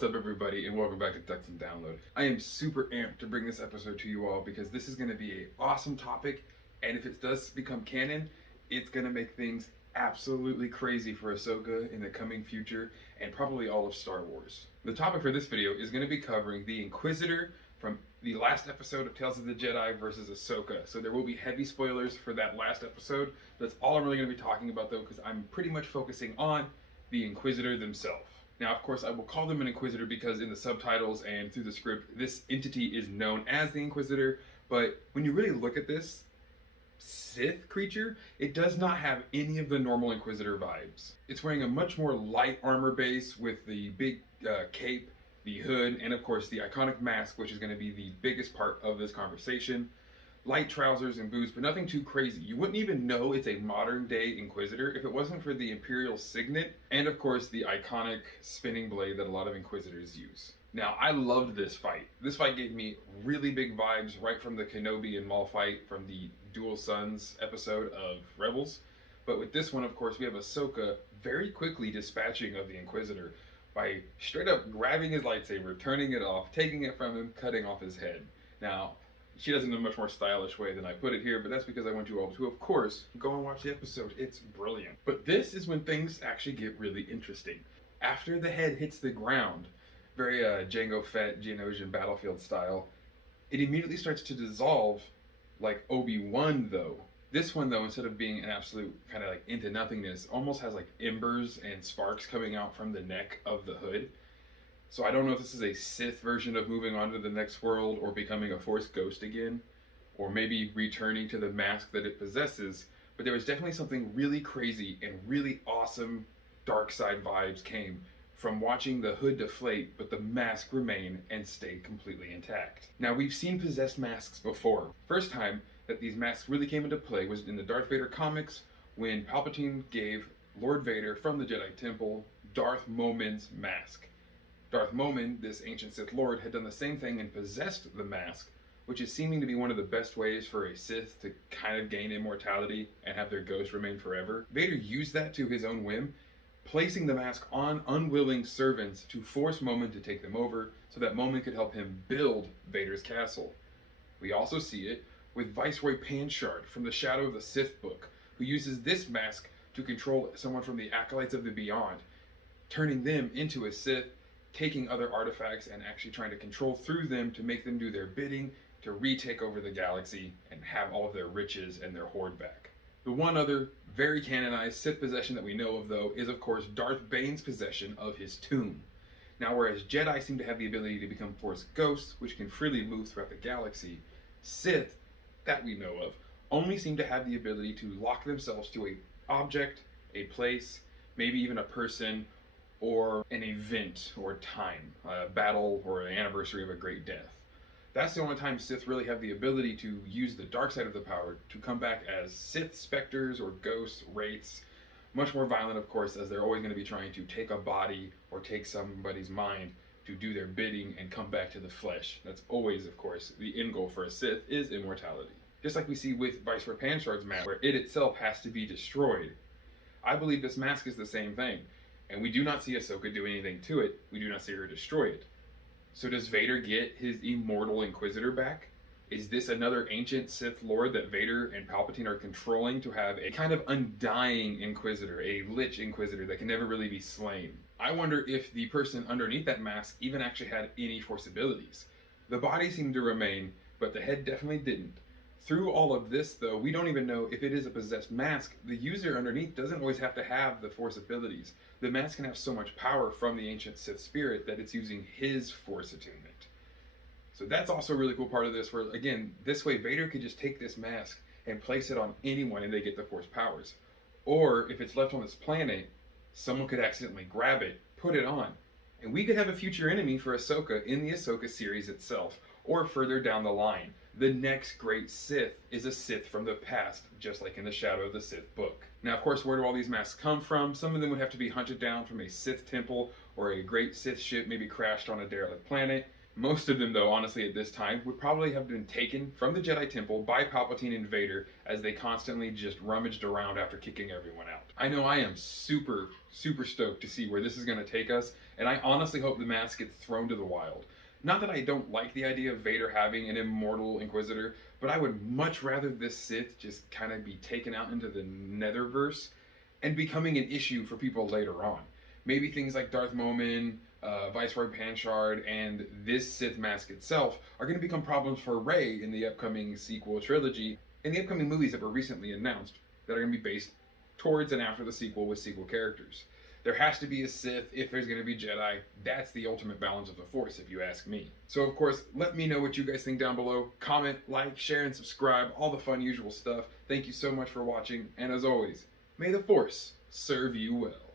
What's up, everybody, and welcome back to Text and Download. I am super amped to bring this episode to you all because this is going to be an awesome topic, and if it does become canon, it's going to make things absolutely crazy for Ahsoka in the coming future and probably all of Star Wars. The topic for this video is going to be covering the Inquisitor from the last episode of Tales of the Jedi versus Ahsoka. So there will be heavy spoilers for that last episode. That's all I'm really going to be talking about, though, because I'm pretty much focusing on the Inquisitor themselves. Now, of course, I will call them an Inquisitor because in the subtitles and through the script, this entity is known as the Inquisitor, but when you really look at this Sith creature, it does not have any of the normal Inquisitor vibes. It's wearing a much more light armor base with the big cape, the hood, and of course the iconic mask, which is going to be the biggest part of this conversation. Light trousers and boots, but nothing too crazy. You wouldn't even know it's a modern day Inquisitor if it wasn't for the Imperial signet and of course the iconic spinning blade that a lot of Inquisitors use. Now, I loved this fight. This fight gave me really big vibes right from the Kenobi and Maul fight from the Dual Suns episode of Rebels. But with this one, of course, we have Ahsoka very quickly dispatching of the Inquisitor by straight up grabbing his lightsaber, turning it off, taking it from him, cutting off his head. Now, she does it in a much more stylish way than I put it here, but that's because I want you all to, of course, go and watch the episode. It's brilliant. But this is when things actually get really interesting. After the head hits the ground, very Jango Fett, Geonosian battlefield style, it immediately starts to dissolve like Obi-Wan, though. This one, though, instead of being an absolute kind of like into nothingness, almost has like embers and sparks coming out from the neck of the hood. So I don't know if this is a Sith version of moving on to the next world or becoming a Force ghost again, or maybe returning to the mask that it possesses, but there was definitely something really crazy and really awesome dark side vibes came from watching the hood deflate but the mask remain and stay completely intact. Now, we've seen possessed masks before. First time that these masks really came into play was in the Darth Vader comics when Palpatine gave Lord Vader from the Jedi Temple Darth Momin's mask. Darth Momin, this ancient Sith Lord, had done the same thing and possessed the mask, which is seeming to be one of the best ways for a Sith to kind of gain immortality and have their ghost remain forever. Vader used that to his own whim, placing the mask on unwilling servants to force Momin to take them over so that Momin could help him build Vader's castle. We also see it with Viceroy Panchard from the Shadow of the Sith book, who uses this mask to control someone from the Acolytes of the Beyond, turning them into a Sith, taking other artifacts and actually trying to control through them to make them do their bidding to retake over the galaxy and have all of their riches and their hoard back. The one other very canonized Sith possession that we know of, though, is of course Darth Bane's possession of his tomb. Now, whereas Jedi seem to have the ability to become Force ghosts, which can freely move throughout the galaxy, Sith, that we know of, only seem to have the ability to lock themselves to an object, a place, maybe even a person, or an event or time, a battle or an anniversary of a great death. That's the only time Sith really have the ability to use the dark side of the power to come back as Sith specters or ghosts, wraiths, much more violent, of course, as they're always going to be trying to take a body or take somebody's mind to do their bidding and come back to the flesh. That's always, of course, the end goal for a Sith is immortality. Just like we see with Viceroy Panchard's mask, where it itself has to be destroyed. I believe this mask is the same thing. And we do not see Ahsoka do anything to it. We do not see her destroy it. So does Vader get his immortal Inquisitor back? Is this another ancient Sith Lord that Vader and Palpatine are controlling to have a kind of undying Inquisitor, a Lich Inquisitor that can never really be slain? I wonder if the person underneath that mask even actually had any Force abilities. The body seemed to remain, but the head definitely didn't. Through all of this, though, we don't even know if it is a possessed mask. The user underneath doesn't always have to have the Force abilities. The mask can have so much power from the ancient Sith spirit that it's using his Force attunement. So that's also a really cool part of this, where, again, this way Vader could just take this mask and place it on anyone and they get the Force powers. Or, if it's left on this planet, someone could accidentally grab it, put it on, and we could have a future enemy for Ahsoka in the Ahsoka series itself, or further down the line. The next great Sith is a Sith from the past, just like in the Shadow of the Sith book. Now, of course, where do all these masks come from? Some of them would have to be hunted down from a Sith temple or a great Sith ship maybe crashed on a derelict planet. Most of them, though, honestly, at this time, would probably have been taken from the Jedi Temple by Palpatine and Vader as they constantly just rummaged around after kicking everyone out. I know I am super stoked to see where this is going to take us, and I honestly hope the mask gets thrown to the wild. Not that I don't like the idea of Vader having an immortal Inquisitor, but I would much rather this Sith just kind of be taken out into the Netherverse and becoming an issue for people later on. Maybe things like Darth Momin, Viceroy Panchard, and this Sith Mask itself are going to become problems for Rey in the upcoming sequel trilogy, and the upcoming movies that were recently announced that are going to be based towards and after the sequel with sequel characters. There has to be a Sith if there's going to be Jedi. That's the ultimate balance of the Force, if you ask me. So, of course, let me know what you guys think down below. Comment, like, share, and subscribe. All the fun, usual stuff. Thank you so much for watching, and as always, may the Force serve you well.